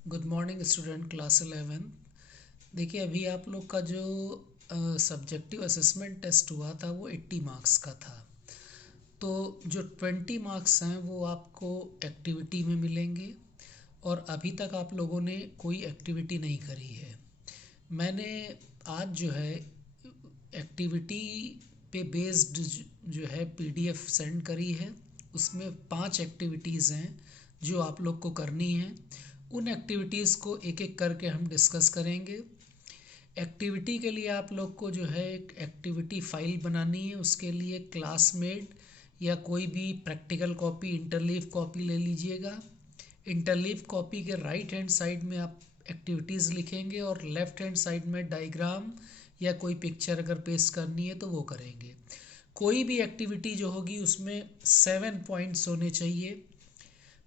Good morning student class 11। देखिए अभी आप लोग का जो सब्जेक्टिव असेसमेंट टेस्ट हुआ था वो 80 मार्क्स का था। तो जो 20 मार्क्स हैं वो आपको एक्टिविटी में मिलेंगे और अभी तक आप लोगों ने कोई एक्टिविटी नहीं करी है। मैंने आज जो है एक्टिविटी पे बेस्ड जो है पीडीएफ सेंड करी है। उसमें 5 एक्टिविटीज़ हैं जो आप लोग को करनी है। उन एक्टिविटीज़ को एक एक करके हम डिस्कस करेंगे। एक्टिविटी के लिए आप लोग को जो है एक एक्टिविटी फाइल बनानी है। उसके लिए क्लासमेट या कोई भी प्रैक्टिकल कॉपी इंटरलीफ कॉपी ले लीजिएगा। इंटरलीफ कॉपी के राइट हैंड साइड में आप एक्टिविटीज़ लिखेंगे और लेफ़्ट हैंड साइड में डायग्राम या कोई पिक्चर अगर पेस्ट करनी है तो वो करेंगे। कोई भी एक्टिविटी जो होगी उसमें 7 पॉइंट्स होने चाहिए।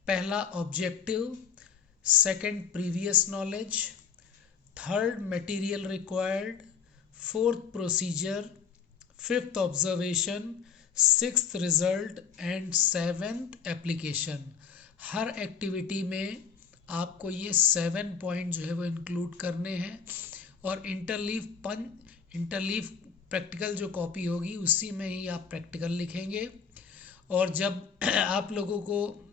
पहला objective, second previous knowledge, third material required, fourth procedure, fifth observation, sixth result and seventh application. Her activity में आपको ये 7 पॉइंट जो है वो इंक्लूड करने हैं। और इंटरलीफ प्रैक्टिकल जो कॉपी होगी उसी में ही आप प्रैक्टिकल लिखेंगे। और जब आप लोगों को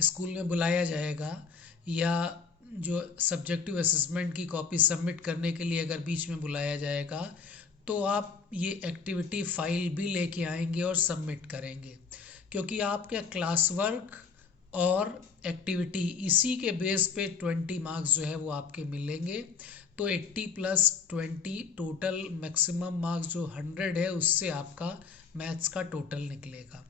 स्कूल में बुलाया जाएगा या जो सब्जेक्टिव असेसमेंट की कॉपी सबमिट करने के लिए अगर बीच में बुलाया जाएगा तो आप ये एक्टिविटी फाइल भी लेके आएंगे और सबमिट करेंगे, क्योंकि आपके क्लास वर्क और एक्टिविटी इसी के बेस पे 20 मार्क्स जो है वो आपके मिलेंगे। तो 80 प्लस 20 टोटल मैक्सिमम मार्क्स जो 100 है उससे आपका मैथ्स का टोटल निकलेगा।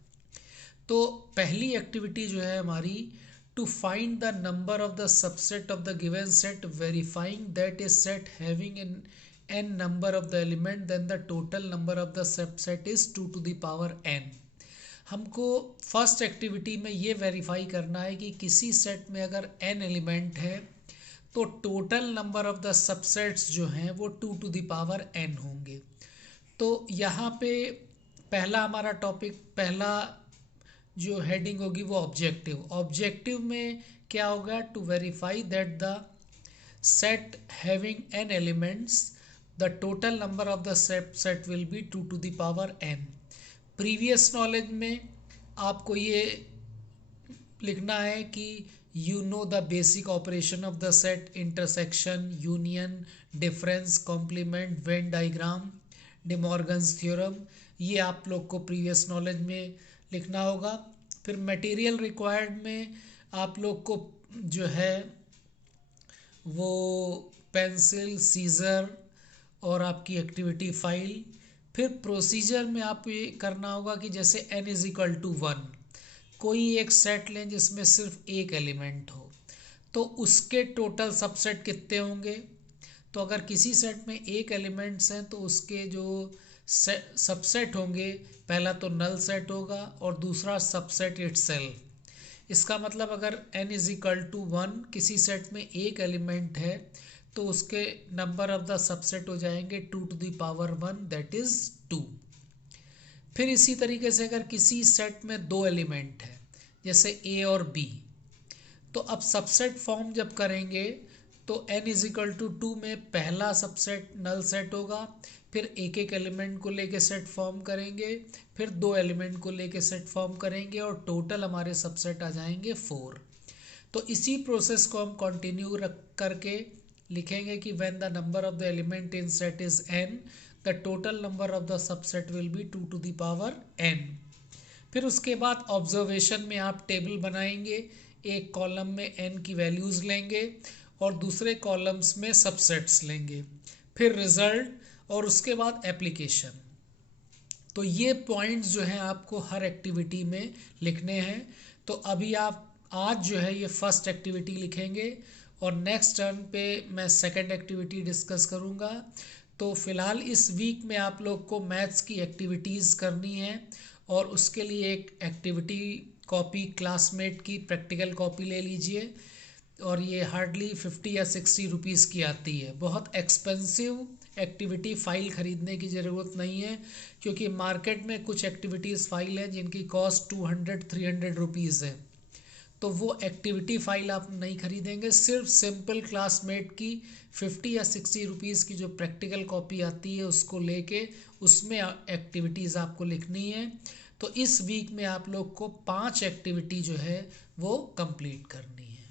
तो पहली एक्टिविटी जो है हमारी, to find the number of the subset of the given set verifying that is set having in n number of the element then the total number of the subset is 2 to the power n। हमको first activity में ये verify करना है कि किसी set में अगर n element है तो total number of the subsets जो हैं वो 2 टू द पावर n होंगे। तो यहाँ पे पहला हमारा टॉपिक, पहला जो हेडिंग होगी वो ऑब्जेक्टिव। ऑब्जेक्टिव में क्या होगा, to verify that the set having n elements the total number of the set will be 2 to the power n। Previous knowledge में आपको ये लिखना है कि you know the basic operation of the set, intersection, union, difference, complement, Venn diagram, De Morgan's theorem. ये आप लोग को प्रीवियस नॉलेज में लिखना होगा। फिर मटेरियल रिक्वायर्ड में आप लोग को जो है वो पेंसिल, सीज़र और आपकी एक्टिविटी फाइल। फिर प्रोसीजर में आप ये करना होगा कि जैसे n इज इक्वल टू 1, कोई एक सेट लें जिसमें सिर्फ एक एलिमेंट हो तो उसके टोटल सबसेट कितने होंगे। तो अगर किसी सेट में एक एलिमेंट्स हैं तो उसके जो सबसेट होंगे, पहला तो नल सेट होगा और दूसरा सबसेट इटसेल्फ। इसका मतलब अगर n इज इक्वल टू 1 किसी सेट में एक एलिमेंट है तो उसके नंबर ऑफ द सबसेट हो जाएंगे 2 to the power 1 that is 2। फिर इसी तरीके से अगर किसी सेट में दो एलिमेंट है जैसे a और b, तो अब सबसेट फॉर्म जब करेंगे तो n इज इक्वल टू 2 में पहला सबसेट नल सेट होगा, फिर एक एक एलिमेंट को लेके सेट फॉर्म करेंगे, फिर दो एलिमेंट को लेके सेट फॉर्म करेंगे और टोटल हमारे सबसेट आ जाएंगे 4। तो इसी प्रोसेस को हम कंटिन्यू रख करके लिखेंगे कि when the number of the element in set is n the total number of the subset will be 2 to the power n। फिर उसके बाद ऑब्जर्वेशन में आप टेबल बनाएंगे, एक कॉलम में n की वैल्यूज़ लेंगे और दूसरे कॉलम्स में सबसेट्स लेंगे। फिर रिजल्ट और उसके बाद एप्लीकेशन। तो ये पॉइंट्स जो हैं आपको हर एक्टिविटी में लिखने हैं। तो अभी आप आज जो है ये फर्स्ट एक्टिविटी लिखेंगे और नेक्स्ट टर्न पे मैं सेकंड एक्टिविटी डिस्कस करूँगा। तो फ़िलहाल इस वीक में आप लोग को मैथ्स की एक्टिविटीज़ करनी है और उसके लिए एक एक्टिविटी कॉपी क्लासमेट की प्रैक्टिकल कॉपी ले लीजिए और ये हार्डली 50 या 60 रुपीज़ की आती है। बहुत एक्सपेंसिव एक्टिविटी फ़ाइल ख़रीदने की ज़रूरत नहीं है, क्योंकि मार्केट में कुछ एक्टिविटीज़ फ़ाइल हैं जिनकी कॉस्ट 200-300 रुपीज़ है। तो वो एक्टिविटी फ़ाइल आप नहीं खरीदेंगे, सिर्फ सिंपल क्लासमेट की 50 या 60 रुपीज़ की जो प्रैक्टिकल कॉपी आती है उसको लेके उसमें एक्टिविटीज़ आपको लिखनी है। तो इस वीक में आप लोग को 5 एक्टिविटी जो है वो कंप्लीट करनी है।